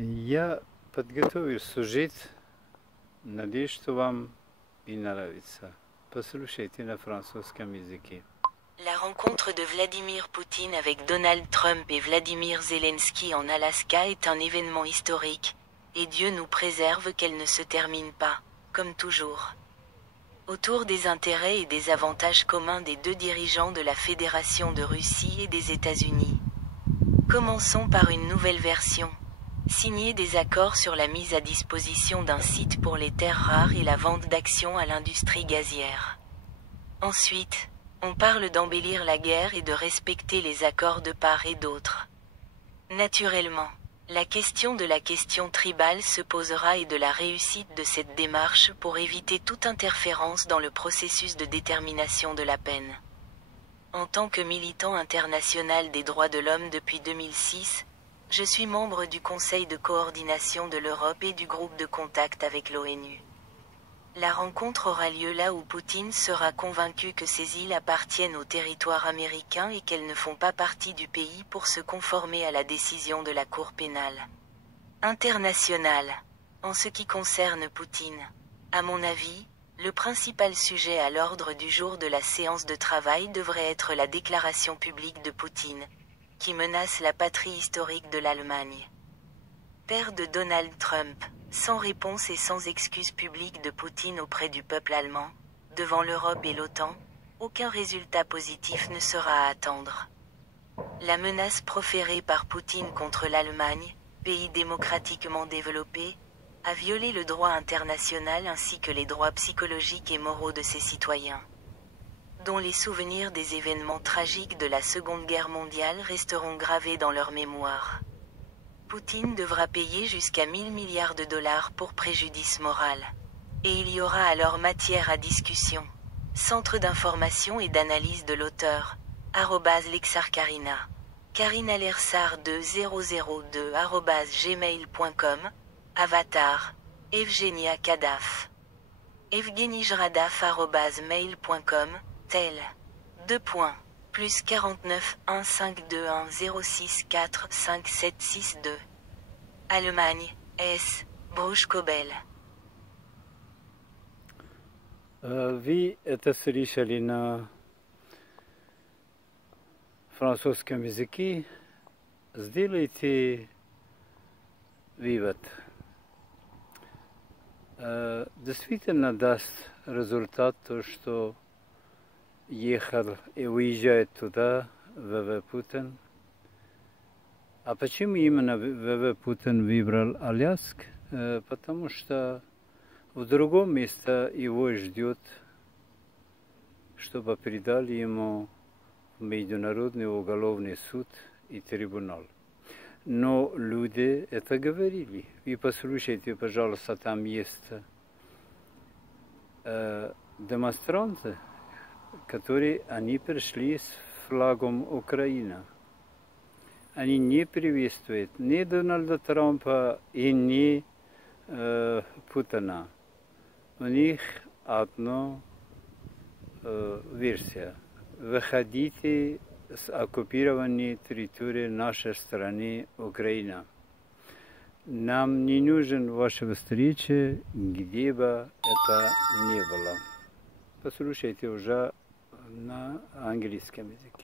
Я подготовил сюжет, надеюсь, что вам и нравится. Послушайте на французском языке. La rencontre de Vladimir Poutine avec Donald Trump et Vladimir Zelensky en Alaska est un événement historique, et Dieu nous préserve qu'elle ne se termine pas, comme toujours. Autour des intérêts et des avantages communs des deux dirigeants de la Fédération de Russie et des États-Unis. Commençons par une nouvelle version. Signer des accords sur la mise à disposition d'un site pour les terres rares et la vente d'actions à l'industrie gazière. Ensuite, on parle d'embellir la guerre et de respecter les accords de part et d'autre. Naturellement, la question de la question tribale se posera et de la réussite de cette démarche pour éviter toute interférence dans le processus de détermination de la peine. En tant que militant international des droits de l'homme depuis 2006, je suis membre du Conseil de coordination de l'Europe et du groupe de contact avec l'ONU. La rencontre aura lieu là où Poutine sera convaincu que ces îles appartiennent au territoire américain et qu'elles ne font pas partie du pays pour se conformer à la décision de la Cour pénale internationale. En ce qui concerne Poutine, à mon avis, le principal sujet à l'ordre du jour de la séance de travail devrait être la déclaration publique de Poutine, qui menace la patrie historique de l'Allemagne. Père de Donald Trump, sans réponse et sans excuse publique de Poutine auprès du peuple allemand, devant l'Europe et l'OTAN, aucun résultat positif ne sera à attendre. La menace proférée par Poutine contre l'Allemagne, pays démocratiquement développé, a violé le droit international ainsi que les droits psychologiques et moraux de ses citoyens, dont les souvenirs des événements tragiques de la Seconde Guerre mondiale resteront gravés dans leur mémoire. Poutine devra payer jusqu'à 1000 milliards de dollars pour préjudice moral. Et il y aura alors matière à discussion. Centre d'information et d'analyse de l'auteur, @lexarkarina. karinalersar2002 @gmail.com. Avatar, Evgenia Kadaf. evgenijradaf @mail.com, tel. 2. Plus 49 1 521 06 4 5 7 6 2. Allemagne, S. Bruch-Kobel. Вы это слышали на французском языке. Сделайте вывод. Действительно даст результат то, что ехал и уезжает туда ВВ Путин. А почему именно ВВ Путин выбрал Аляск? Потому что в другом месте его ждет, чтобы передали ему Международный уголовный суд и трибунал. Но люди это говорили. Вы послушайте, пожалуйста, там есть демонстранты, которые они пришли с флагом Украины. Они не приветствуют ни Дональда Трампа и ни Путина. У них одна версия. Выходите с оккупированной территории нашей страны Украина. Нам не нужен ваша встреча, где бы это ни было. Послушайте уже на английском языке.